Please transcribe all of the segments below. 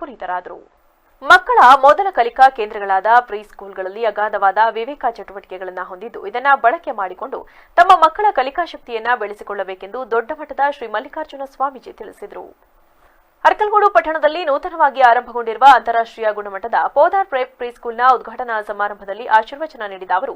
ಪುನೀತರಾದರು. ಮಕ್ಕಳ ಮೊದಲ ಕಲಿಕಾ ಕೇಂದ್ರಗಳಾದ ಪ್ರೀ ಸ್ಕೂಲ್ಗಳಲ್ಲಿ ಅಗಾಧವಾದ ವಿವೇಕ ಚಟುವಟಿಕೆಗಳನ್ನು ಹೊಂದಿದ್ದು ಇದನ್ನು ಬಳಕೆ ಮಾಡಿಕೊಂಡು ತಮ್ಮ ಮಕ್ಕಳ ಕಲಿಕಾ ಶಕ್ತಿಯನ್ನು ಬೆಳೆಸಿಕೊಳ್ಳಬೇಕೆಂದು ದೊಡ್ಡ ಮಠದ ಶ್ರೀ ಮಲ್ಲಿಕಾರ್ಜುನ ಸ್ವಾಮೀಜಿ ತಿಳಿಸಿದರು. ಅರಕಲಗೂಡು ಪಟ್ಟಣದಲ್ಲಿ ನೂತನವಾಗಿ ಆರಂಭಗೊಂಡಿರುವ ಅಂತಾರಾಷ್ಟ್ರೀಯ ಗುಣಮಟ್ಟದ ಪೋದಾರ್ ಪ್ರೆಪ್ ಪ್ರೀಸ್ಕೂಲ್ನ ಉದ್ಘಾಟನಾ ಸಮಾರಂಭದಲ್ಲಿ ಆಶೀರ್ವಚನ ನೀಡಿದ ಅವರು,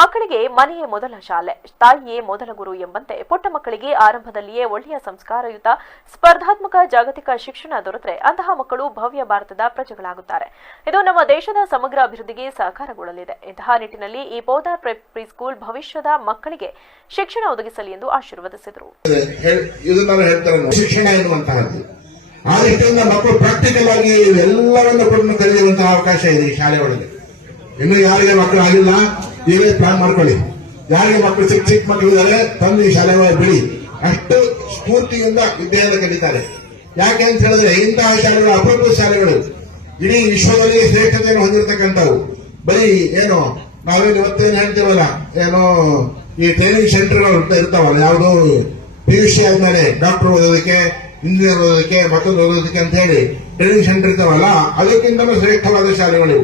ಮಕ್ಕಳಿಗೆ ಮನೆಯೇ ಮೊದಲ ಶಾಲೆ, ತಾಯಿಯೇ ಮೊದಲ ಗುರು ಎಂಬಂತೆ ಪುಟ್ಟ ಮಕ್ಕಳಿಗೆ ಆರಂಭದಲ್ಲಿಯೇ ಒಳ್ಳೆಯ ಸಂಸ್ಕಾರಯುತ ಸ್ಪರ್ಧಾತ್ಮಕ ಜಾಗತಿಕ ಶಿಕ್ಷಣ ದೊರೆತರೆ ಅಂತಹ ಮಕ್ಕಳು ಭವ್ಯ ಭಾರತದ ಪ್ರಜೆಗಳಾಗುತ್ತಾರೆ. ಇದು ನಮ್ಮ ದೇಶದ ಸಮಗ್ರ ಅಭಿವೃದ್ಧಿಗೆ ಸಹಕಾರಗೊಳ್ಳಲಿದೆ. ಇಂತಹ ನಿಟ್ಟಿನಲ್ಲಿ ಈ ಪೋದಾರ್ ಪ್ರೆಪ್ ಪ್ರೀಸ್ಕೂಲ್ ಭವಿಷ್ಯದ ಮಕ್ಕಳಿಗೆ ಶಿಕ್ಷಣ ಒದಗಿಸಲಿ ಎಂದು ಆಶೀರ್ವದಿಸಿದರು. ಆ ರೀತಿಯಿಂದ ಮಕ್ಕಳು ಪ್ರಾಕ್ಟಿಕಲ್ ಆಗಿ ಎಲ್ಲವನ್ನ ಕೂಡ ಕಲಿಯುವಂತಹ ಅವಕಾಶ ಇದೆ ಈ ಶಾಲೆ ಒಳಗೆ. ಇನ್ನು ಯಾರಿಗೆ ಮಕ್ಕಳು ಆಗಿಲ್ಲ ಈಗಲೇ ಪ್ಲಾನ್ ಮಾಡ್ಕೊಳ್ಳಿ. ಯಾರಿಗೆ ಮಕ್ಕಳು ಚಿಕ್ಕ ಮಕ್ಕಳಿದ್ದಾರೆ ತಂದು ಈ ಶಾಲೆ ಒಳಗೆ ಬಿಡಿ. ಅಷ್ಟು ಸ್ಫೂರ್ತಿಯಿಂದ ವಿದ್ಯೆಯನ್ನು ಕಲಿತಾರೆ. ಯಾಕೆ ಅಂತ ಹೇಳಿದ್ರೆ ಇಂತಹ ಶಾಲೆಗಳು ಅಪರೂಪದ ಶಾಲೆಗಳು, ಇಡೀ ವಿಶ್ವದಲ್ಲಿ ಶ್ರೇಷ್ಠತೆಯನ್ನು ಹೊಂದಿರತಕ್ಕಂಥವು. ಬರೀ ಏನೋ ನಾವೇನು ಇವತ್ತೇನು ಹೇಳ್ತೇವಲ್ಲ, ಏನೋ ಈ ಟ್ರೈನಿಂಗ್ ಸೆಂಟರ್ಗಳು ಇರ್ತಾವಲ್ಲ, ಯಾವುದೋ PUC ಆದ್ಮೇಲೆ ಡಾಕ್ಟರ್ ಓದೋದಕ್ಕೆ, ಇಂಜಿನಿಯರ್ ಓದೋದಕ್ಕೆ, ಮತ್ತೊಂದು ಓದೋದಕ್ಕೆ ಅಂತ ಹೇಳಿ ಟ್ರೈನಿಂಗ್ ಸೆಂಟರ್ ಇರ್ತಾವಲ್ಲ, ಅದಕ್ಕಿಂತಲೂ ಶ್ರೇಷ್ಠವಾದ ಶಾಲೆಗಳು.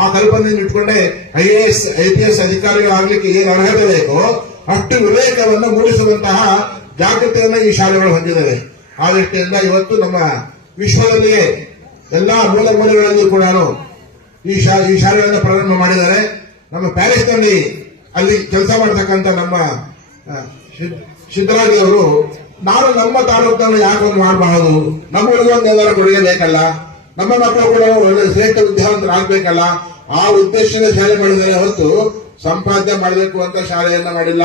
ಆ ಕಲ್ಪನೆಯನ್ನು ಇಟ್ಕೊಂಡೆ IAS IPS ಅಧಿಕಾರಿಗಳಾಗಲಿಕ್ಕೆ ಏನು ಅರ್ಹತೆ ಬೇಕೋ ಅಷ್ಟು ವಿವೇಕವನ್ನು ಮೂಡಿಸುವಂತಹ ಜಾಗೃತಿಯನ್ನು ಈ ಶಾಲೆಗಳು ಹೊಂದಿದ್ದಾವೆ. ಆ ದೃಷ್ಟಿಯಿಂದ ಇವತ್ತು ನಮ್ಮ ವಿಶ್ವದಲ್ಲಿಯೇ ಎಲ್ಲಾ ಮೂಲೆಗಳಲ್ಲಿ ಕೂಡ ಈ ಶಾಲೆಗಳನ್ನು ಪ್ರಾರಂಭ ಮಾಡಿದ್ದಾರೆ. ನಮ್ಮ ಪ್ಯಾರಿಸ್ನಲ್ಲಿ ಅಲ್ಲಿ ಕೆಲಸ ಮಾಡತಕ್ಕಂಥ ನಮ್ಮ ಸಿದ್ದರಾಜ್ ಅವರು, ನಾನು ನಮ್ಮ ತಾಲೂಕನ್ನು ಯಾಕೊಂದು ಮಾಡಬಹುದು, ನಮ್ಮಗಳಿಗೊಂದು ಏನಾದ್ರು ಕೊಡುಗೆ ಬೇಕಲ್ಲ, ನಮ್ಮ ಮಕ್ಕಳು ಕೂಡ ಒಳ್ಳೆ ಶ್ರೇಷ್ಠ ವಿದ್ಯಾವಂತರಾಗಬೇಕಲ್ಲ, ಆ ಉದ್ದೇಶದ ಶಾಲೆ ಮಾಡಿದರೆ ಹೊರತು ಸಂಪಾದನೆ ಮಾಡಬೇಕು ಅಂತ ಶಾಲೆಯನ್ನ ಮಾಡಿಲ್ಲ.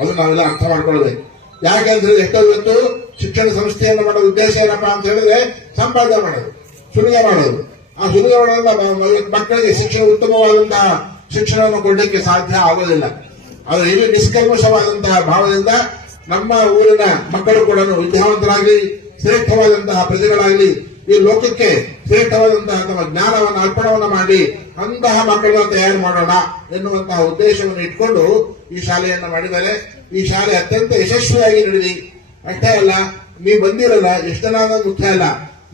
ಅದು ನಾವೆಲ್ಲ ಅರ್ಥ ಮಾಡ್ಕೊಳ್ಬೇಕು. ಯಾಕೆಂದ್ರೆ ಎಷ್ಟೋ ಇವತ್ತು ಶಿಕ್ಷಣ ಸಂಸ್ಥೆಯನ್ನು ಮಾಡೋ ಉದ್ದೇಶ ಏನಪ್ಪಾ ಅಂತ ಹೇಳಿದ್ರೆ ಸಂಪಾದನೆ ಮಾಡೋದು, ಸುಲಿಗೆ ಮಾಡೋದು. ಆ ಸುಲಿಗೆ ಮಾಡೋದ್ರಿಂದ ಮಕ್ಕಳಿಗೆ ಉತ್ತಮವಾದಂತಹ ಶಿಕ್ಷಣವನ್ನು ಕೊಡಲಿಕ್ಕೆ ಸಾಧ್ಯ ಆಗೋದಿಲ್ಲ. ಅದು ಇಲ್ಲಿ ನಿಷ್ಕಲ್ಮಶವಾದಂತಹ ಭಾವದಿಂದ ನಮ್ಮ ಊರಿನ ಮಕ್ಕಳು ಕೂಡ ವಿದ್ಯಾವಂತರಾಗಲಿ, ಶ್ರೇಷ್ಠವಾದಂತಹ ಪ್ರಜೆಗಳಾಗಲಿ, ಈ ಲೋಕಕ್ಕೆ ಶ್ರೇಷ್ಠವಾದಂತಹ ತಮ್ಮ ಜ್ಞಾನವನ್ನು ಅರ್ಪಣವನ್ನು ಮಾಡಿ ಅಂತಹ ಮಕ್ಕಳನ್ನು ತಯಾರು ಮಾಡೋಣ ಎನ್ನುವಂತಹ ಉದ್ದೇಶವನ್ನು ಇಟ್ಕೊಂಡು ಈ ಶಾಲೆಯನ್ನು ಮಾಡಿದರೆ ಈ ಶಾಲೆ ಅತ್ಯಂತ ಯಶಸ್ವಿಯಾಗಿ ನಡೆದಿ. ಅಷ್ಟೇ ಅಲ್ಲ, ನೀವು ಬಂದಿರಲ್ಲ, ಎಷ್ಟು ಜನ ಮುಖ್ಯ ಅಲ್ಲ,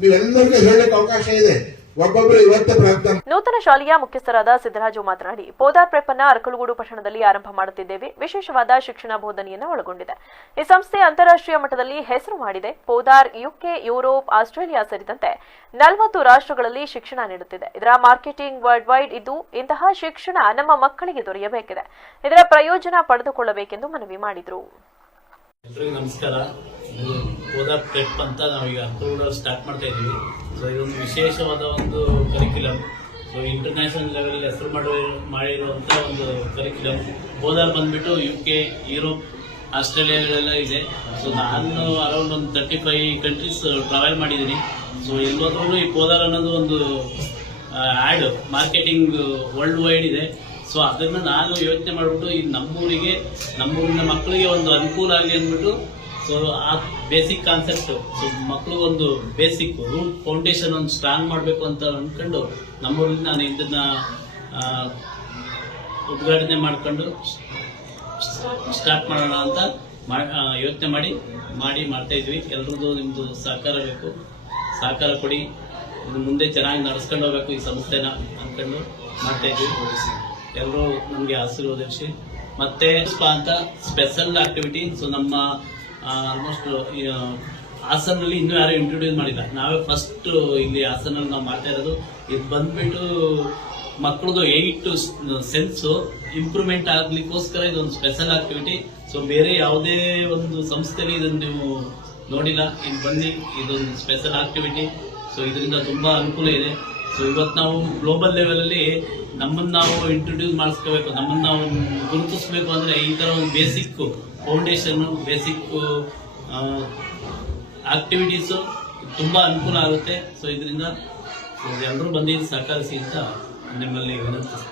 ನೀವೆಲ್ಲರಿಗೂ ಹೇಳಲಿಕ್ಕೆ ಅವಕಾಶ ಇದೆ. ಒಬ್ಬೊಬ್ಬರು ಇವತ್ತು ಪ್ರಾಪ್ತ. ನೂತನ ಶಾಲೆಯ ಮುಖ್ಯಸ್ಥರಾದ ಸಿದ್ದರಾಜು ಮಾತನಾಡಿ, ಪೋದಾರ್ ಪ್ರೆಪ್ ಅನ್ನು ಅರಕಲಗೂಡು ಪಟ್ಟಣದಲ್ಲಿ ಆರಂಭ ಮಾಡುತ್ತಿದ್ದೇವೆ. ವಿಶೇಷವಾದ ಶಿಕ್ಷಣ ಬೋಧನೆಯನ್ನು ಒಳಗೊಂಡಿದೆ. ಈ ಸಂಸ್ಥೆ ಅಂತಾರಾಷ್ಟ್ರೀಯ ಮಟ್ಟದಲ್ಲಿ ಹೆಸರು ಮಾಡಿದೆ. ಪೋದಾರ್ UK, ಯುರೋಪ್, ಆಸ್ಟ್ರೇಲಿಯಾ ಸೇರಿದಂತೆ 40 ರಾಷ್ಟ್ರಗಳಲ್ಲಿ ಶಿಕ್ಷಣ ನೀಡುತ್ತಿದೆ. ಇದರ ಮಾರ್ಕೆಟಿಂಗ್ ವರ್ಲ್ಡ್ ವೈಡ್ ಇದ್ದು ಇಂತಹ ಶಿಕ್ಷಣ ನಮ್ಮ ಮಕ್ಕಳಿಗೆ ದೊರೆಯಬೇಕಿದೆ. ಇದರ ಪ್ರಯೋಜನ ಪಡೆದುಕೊಳ್ಳಬೇಕೆಂದು ಮನವಿ ಮಾಡಿದರು. ಎಲ್ರಿಗೂ ನಮಸ್ಕಾರ. ಪೋದಾರ್ ಪ್ರೆಪ್ ಅಂತ ನಾವೀಗ ಅರಕಲಗೂಡು ಸ್ಟಾರ್ಟ್ ಮಾಡ್ತಾ ಇದ್ದೀವಿ. ಸೊ ಇದೊಂದು ವಿಶೇಷವಾದ ಒಂದು ಕರಿಕ್ಯುಲಮ್. ಸೊ ಇಂಟರ್ನ್ಯಾಷನಲ್ ಲೆವೆಲ್ ಹೆಸರು ಮಾಡಿರುವಂಥ ಒಂದು ಕರಿಕ್ಯುಲಮ್. ಪೋದಾರ್ ಬಂದ್ಬಿಟ್ಟು UK, ಯುರೋಪ್, ಆಸ್ಟ್ರೇಲಿಯಾಗಳೆಲ್ಲ ಇದೆ. ಸೊ ನಾನು ಅರೌಂಡ್ ಒಂದು 35 ಕಂಟ್ರೀಸ್ ಟ್ರಾವೆಲ್ ಮಾಡಿದ್ದೀನಿ. ಸೊ ಎಲ್ಲೋದ್ರೂ ಈ ಪೋದಾರ್ ಅನ್ನೋದು ಒಂದು ಆ್ಯಡ್ ಮಾರ್ಕೆಟಿಂಗ್ ವರ್ಲ್ಡ್ ವೈಡ್ ಇದೆ. ಸೊ ಅದನ್ನು ನಾನು ಯೋಚನೆ ಮಾಡಿಬಿಟ್ಟು ಈ ನಮ್ಮೂರಿನ ಮಕ್ಕಳಿಗೆ ಒಂದು ಅನುಕೂಲ ಆಗಲಿ ಅಂದ್ಬಿಟ್ಟು, ಸೊ ಆ ಬೇಸಿಕ್ ಕಾನ್ಸೆಪ್ಟ್, ಸೊ ಮಕ್ಕಳು ಒಂದು ಬೇಸಿಕ್ ರೂಟ್ ಫೌಂಡೇಶನ್ ಒಂದು ಸ್ಟ್ರಾಂಗ್ ಮಾಡಬೇಕು ಅಂತ ಅಂದ್ಕೊಂಡು ನಮ್ಮೂರಲ್ಲಿ ನಾನು ಇದನ್ನ ಉದ್ಘಾಟನೆ ಮಾಡ್ಕೊಂಡು ಸ್ಟಾರ್ಟ್ ಮಾಡೋಣ ಅಂತ ಯೋಚನೆ ಮಾಡ್ತಾ ಇದ್ವಿ. ಎಲ್ರದ್ದು ನಿಮ್ಮದು ಸಹಕಾರ ಬೇಕು, ಸಹಕಾರ ಕೊಡಿ, ಮುಂದೆ ಚೆನ್ನಾಗಿ ನಡೆಸ್ಕೊಂಡು ಹೋಗ್ಬೇಕು ಈ ಸಂಸ್ಥೆನ ಅಂದ್ಕೊಂಡು ಮಾಡ್ತಾ ಇದ್ವಿ. ಎಲ್ಲರೂ ನಮಗೆ ಆಶೀರ್ವದಿಸಿ. ಮತ್ತೆ ಅಂತ ಸ್ಪೆಷಲ್ ಆಕ್ಟಿವಿಟಿ, ಸೊ ನಮ್ಮ ಆಲ್ಮೋಸ್ಟ್ ಹಾಸನಲ್ಲಿ ಇನ್ನೂ ಯಾರು ಇಂಟ್ರೊಡ್ಯೂಸ್ ಮಾಡಿಲ್ಲ, ನಾವೇ ಫಸ್ಟ್ ಇಲ್ಲಿ ಹಾಸನಲ್ಲಿ ನಾವು ಮಾಡ್ತಾ ಇರೋದು. ಇದು ಬಂದ್ಬಿಟ್ಟು ಮಕ್ಕಳದು 8 ಸೆನ್ಸ್ ಇಂಪ್ರೂವ್ಮೆಂಟ್ ಆಗ್ಲಿಕ್ಕೋಸ್ಕರ ಇದೊಂದು ಸ್ಪೆಷಲ್ ಆಕ್ಟಿವಿಟಿ. ಸೊ ಬೇರೆ ಯಾವುದೇ ಒಂದು ಸಂಸ್ಥೆಯಲ್ಲಿ ಇದನ್ನು ನೀವು ನೋಡಿಲ್ಲ, ಇಲ್ಲಿ ಬನ್ನಿ, ಇದೊಂದು ಸ್ಪೆಷಲ್ ಆಕ್ಟಿವಿಟಿ. ಸೊ ಇದರಿಂದ ತುಂಬಾ ಅನುಕೂಲ ಇದೆ. ಸೊ ಇವತ್ತು ನಾವು ಗ್ಲೋಬಲ್ ಲೆವೆಲಲ್ಲಿ ನಮ್ಮನ್ನು ನಾವು ಇಂಟ್ರೊಡ್ಯೂಸ್ ಮಾಡಿಸ್ಕೋಬೇಕು, ನಮ್ಮನ್ನು ನಾವು ಗುರುತಿಸ್ಬೇಕು ಅಂದರೆ ಈ ಥರ ಒಂದು ಬೇಸಿಕ್ ಫೌಂಡೇಶನ್ನು, ಬೇಸಿಕ್ ಆಕ್ಟಿವಿಟೀಸು ತುಂಬ ಅನುಕೂಲ ಆಗುತ್ತೆ. ಸೊ ಇದರಿಂದ ಎಲ್ಲರೂ ಬಂದು ಸಹಕರಿಸಿ ಅಂತ ನಿಮ್ಮಲ್ಲಿ ವಿನಂತಿಸ್ತೀನಿ.